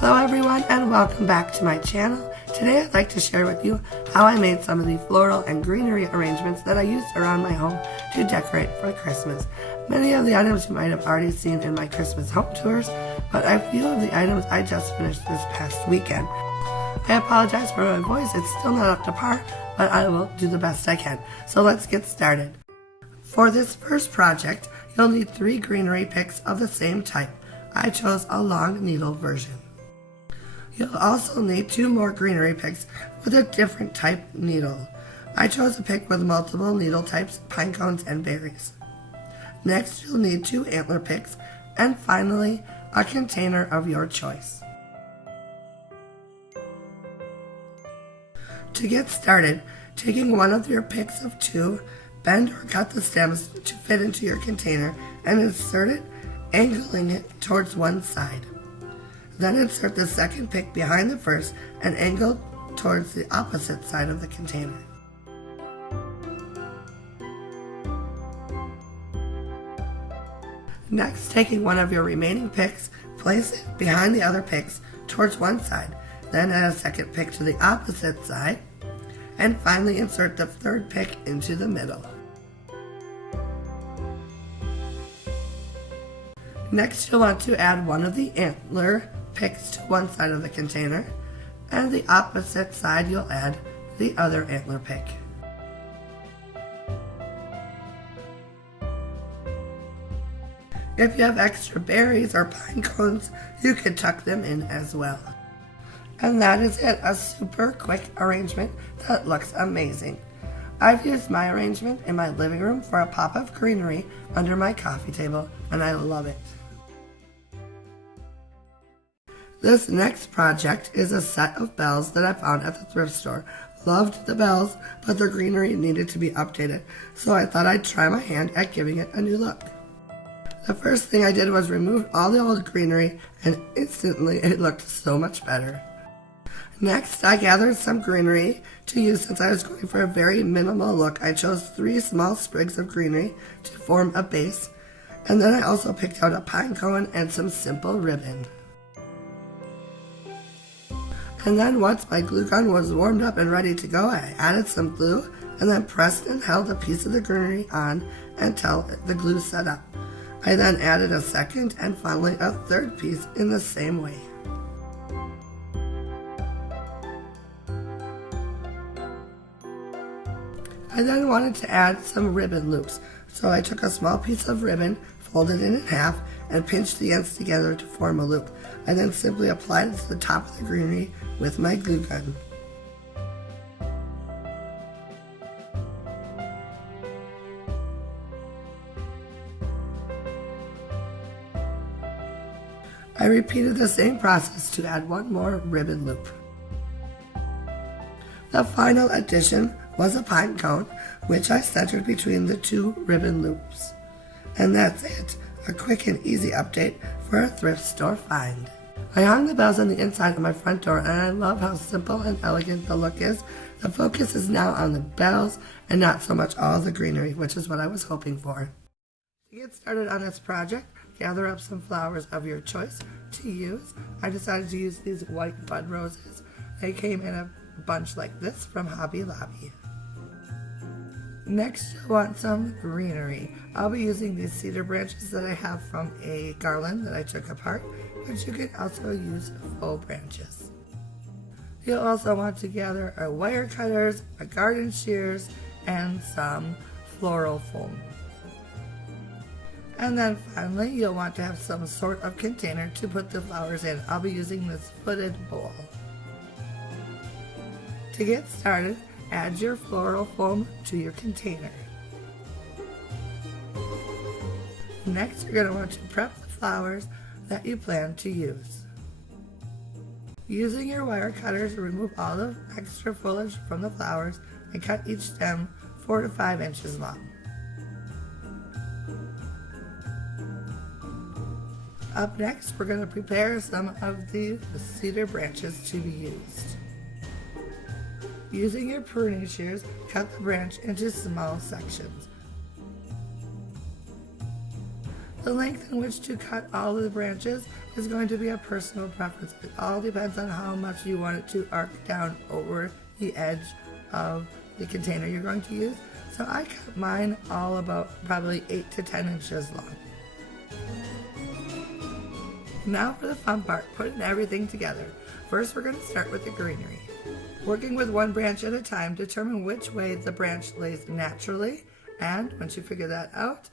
Hello everyone and welcome back to my channel. Today I'd like to share with you how I made some of the floral and greenery arrangements that I used around my home to decorate for Christmas. Many of the items you might have already seen in my Christmas home tours, but a few of the items I just finished this past weekend. I apologize for my voice, it's still not up to par, but I will do the best I can. So let's get started. For this first project, you'll need 3 greenery picks of the same type. I chose a long needle version. You'll also need 2 more greenery picks with a different type needle. I chose a pick with multiple needle types, pine cones, and berries. Next, you'll need 2 antler picks, and finally, a container of your choice. To get started, taking one of your picks of 2, bend or cut the stems to fit into your container and insert it, angling it towards one side. Then insert the second pick behind the first and angle towards the opposite side of the container. Next, taking one of your remaining picks, place it behind the other picks towards one side. Then add a second pick to the opposite side. And finally insert the third pick into the middle. Next, you'll want to add one of the antler picks to one side of the container, and the opposite side you'll add the other antler pick. If you have extra berries or pine cones, you can tuck them in as well. And that is it, a super quick arrangement that looks amazing. I've used my arrangement in my living room for a pop of greenery under my coffee table, and I love it. This next project is a set of bells that I found at the thrift store. Loved the bells, but the greenery needed to be updated, so I thought I'd try my hand at giving it a new look. The first thing I did was remove all the old greenery, and instantly it looked so much better. Next, I gathered some greenery to use since I was going for a very minimal look. I chose 3 small sprigs of greenery to form a base, and then I also picked out a pine cone and some simple ribbon. And then once my glue gun was warmed up and ready to go, I added some glue and then pressed and held a piece of the greenery on until the glue set up. I then added a second and finally a third piece in the same way. I then wanted to add some ribbon loops, so I took a small piece of ribbon, folded it in half, and pinched the ends together to form a loop. I then simply applied it to the top of the greenery with my glue gun. I repeated the same process to add 1 more ribbon loop. The final addition was a pine cone, which I centered between the 2 ribbon loops. And that's it, a quick and easy update for a thrift store find. I hung the bells on the inside of my front door, and I love how simple and elegant the look is. The focus is now on the bells and not so much all the greenery, which is what I was hoping for. To get started on this project, gather up some flowers of your choice to use. I decided to use these white bud roses. They came in a bunch like this from Hobby Lobby. Next, you'll want some greenery. I'll be using these cedar branches that I have from a garland that I took apart, but you can also use full branches. You'll also want to gather a wire cutters, a garden shears, and some floral foam. And then finally, you'll want to have some sort of container to put the flowers in. I'll be using this footed bowl. To get started, add your floral foam to your container. Next, you're going to want to prep the flowers that you plan to use. Using your wire cutters, remove all the extra foliage from the flowers and cut each stem 4 to 5 inches long. Up next, we're going to prepare some of the cedar branches to be used. Using your pruning shears, cut the branch into small sections. The length in which to cut all of the branches is going to be a personal preference. It all depends on how much you want it to arc down over the edge of the container you're going to use. So I cut mine all about probably 8 to 10 inches long. Now for the fun part, putting everything together. First, we're going to start with the greenery. Working with one branch at a time, determine which way the branch lays naturally, and once you figure that out,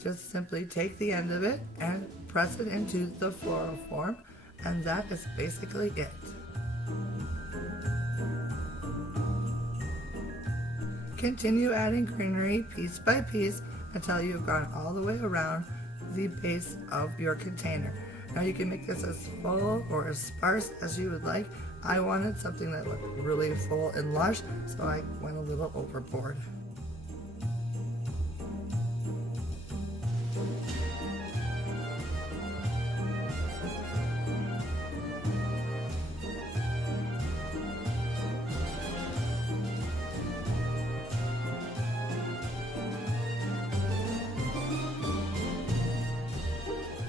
just simply take the end of it and press it into the floral form, and that is basically it. Continue adding greenery piece by piece until you've gone all the way around the base of your container. Now you can make this as full or as sparse as you would like. I wanted something that looked really full and lush, so I went a little overboard.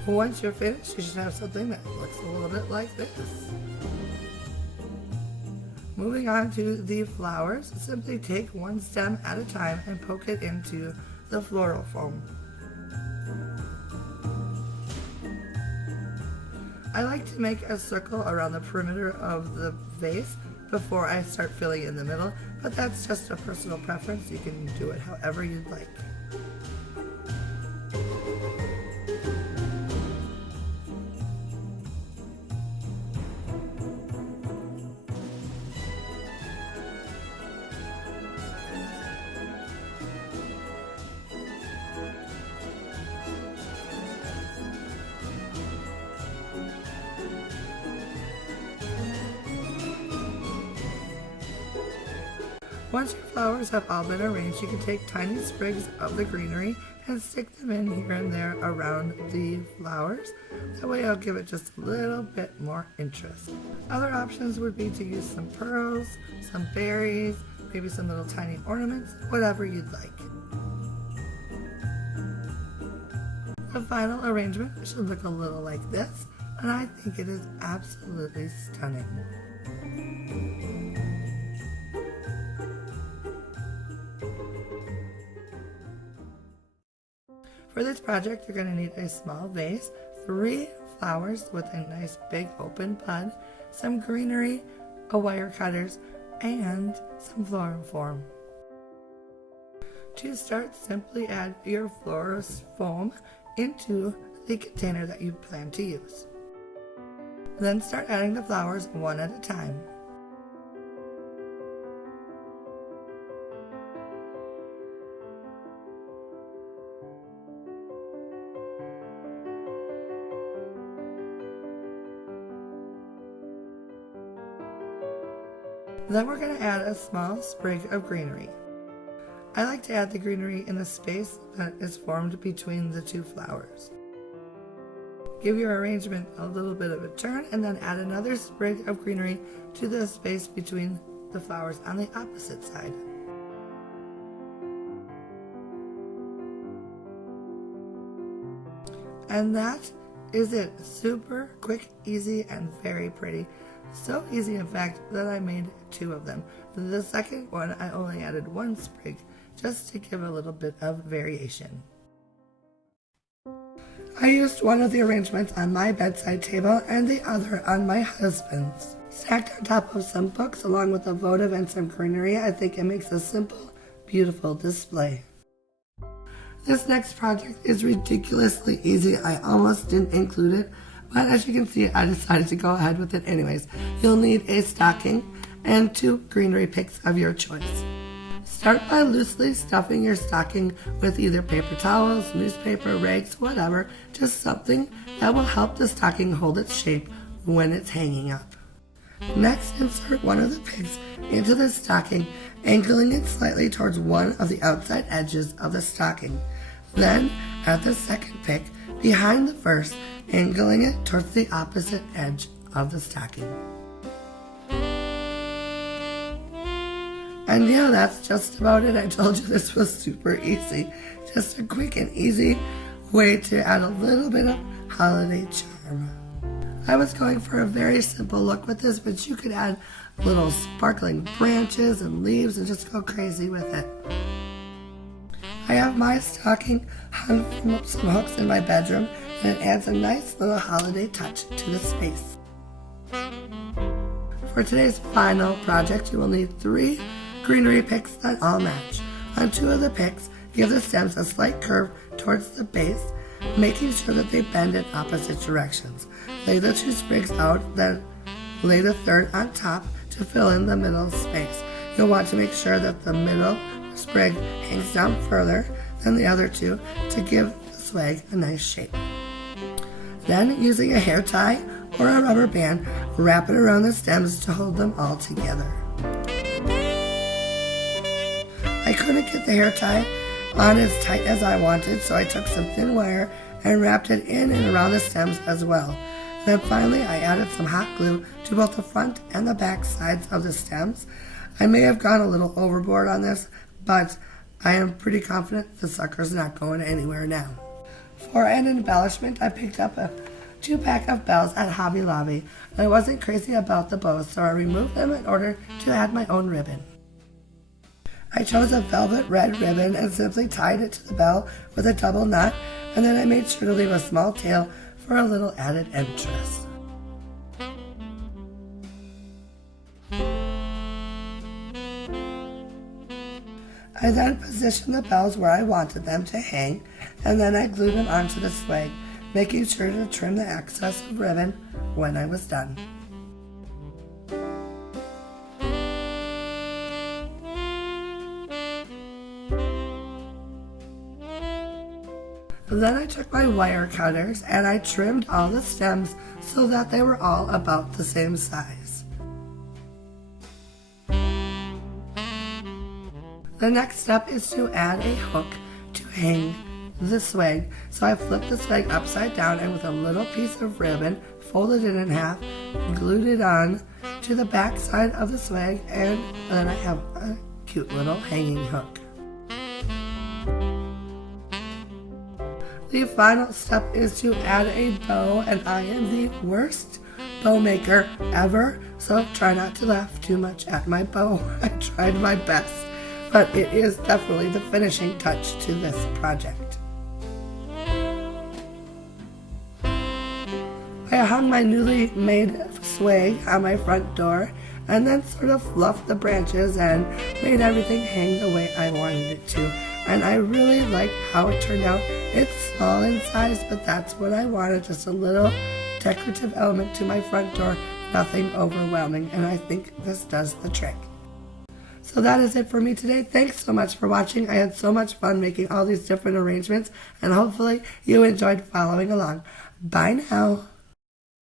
Once you're finished, you should have something that looks a little bit like this. Moving on to the flowers, simply take one stem at a time and poke it into the floral foam. I like to make a circle around the perimeter of the vase before I start filling in the middle, but that's just a personal preference. You can do it however you'd like. Once your flowers have all been arranged, you can take tiny sprigs of the greenery and stick them in here and there around the flowers. That way it'll give it just a little bit more interest. Other options would be to use some pearls, some berries, maybe some little tiny ornaments, whatever you'd like. The final arrangement should look a little like this, and I think it is absolutely stunning. For this project, you're going to need a small vase, 3 flowers with a nice big open bud, some greenery, a wire cutters, and some floral form. To start, simply add your florist foam into the container that you plan to use. Then start adding the flowers one at a time. Then we're going to add a small sprig of greenery. I like to add the greenery in the space that is formed between the 2 flowers. Give your arrangement a little bit of a turn and then add another sprig of greenery to the space between the flowers on the opposite side. And that is it. Super quick, easy, and very pretty. So easy, in fact, that I made 2 of them. The second one, I only added 1 sprig, just to give a little bit of variation. I used one of the arrangements on my bedside table and the other on my husband's. Stacked on top of some books along with a votive and some greenery, I think it makes a simple, beautiful display. This next project is ridiculously easy. I almost didn't include it, but as you can see, I decided to go ahead with it anyways. You'll need a stocking and 2 greenery picks of your choice. Start by loosely stuffing your stocking with either paper towels, newspaper, rags, whatever, just something that will help the stocking hold its shape when it's hanging up. Next, insert one of the picks into the stocking, angling it slightly towards one of the outside edges of the stocking. Then, add the second pick behind the first, angling it towards the opposite edge of the stocking. And yeah, that's just about it. I told you this was super easy. Just a quick and easy way to add a little bit of holiday charm. I was going for a very simple look with this, but you could add little sparkling branches and leaves and just go crazy with it. I have my stocking hung from some hooks in my bedroom, and it adds a nice little holiday touch to the space. For today's final project, you will need 3 greenery picks that all match. On 2 of the picks, give the stems a slight curve towards the base, making sure that they bend in opposite directions. Lay the 2 sprigs out, then lay the 3rd on top to fill in the middle space. You'll want to make sure that the middle sprig hangs down further than the other 2 to give the swag a nice shape. Then, using a hair tie or a rubber band, wrap it around the stems to hold them all together. I couldn't get the hair tie on as tight as I wanted, so I took some thin wire and wrapped it in and around the stems as well. Then finally, I added some hot glue to both the front and the back sides of the stems. I may have gone a little overboard on this, but I am pretty confident the sucker's not going anywhere now. For an embellishment, I picked up a 2-pack of bells at Hobby Lobby. I wasn't crazy about the bows, so I removed them in order to add my own ribbon. I chose a velvet red ribbon and simply tied it to the bell with a double knot, and then I made sure to leave a small tail for a little added interest. I then positioned the bells where I wanted them to hang, and then I glued them onto the swag, making sure to trim the excess of ribbon when I was done. Then I took my wire cutters and I trimmed all the stems so that they were all about the same size. The next step is to add a hook to hang the swag. So I flipped the swag upside down and with a little piece of ribbon, folded it in half, glued it on to the back side of the swag, and then I have a cute little hanging hook. The final step is to add a bow, and I am the worst bow maker ever, so try not to laugh too much at my bow. I tried my best, but it is definitely the finishing touch to this project. I hung my newly made swag on my front door and then sort of fluffed the branches and made everything hang the way I wanted it to. And I really like how it turned out. It's small in size, but that's what I wanted, just a little decorative element to my front door, nothing overwhelming, and I think this does the trick. So that is it for me today. Thanks so much for watching. I had so much fun making all these different arrangements, and hopefully you enjoyed following along. Bye now.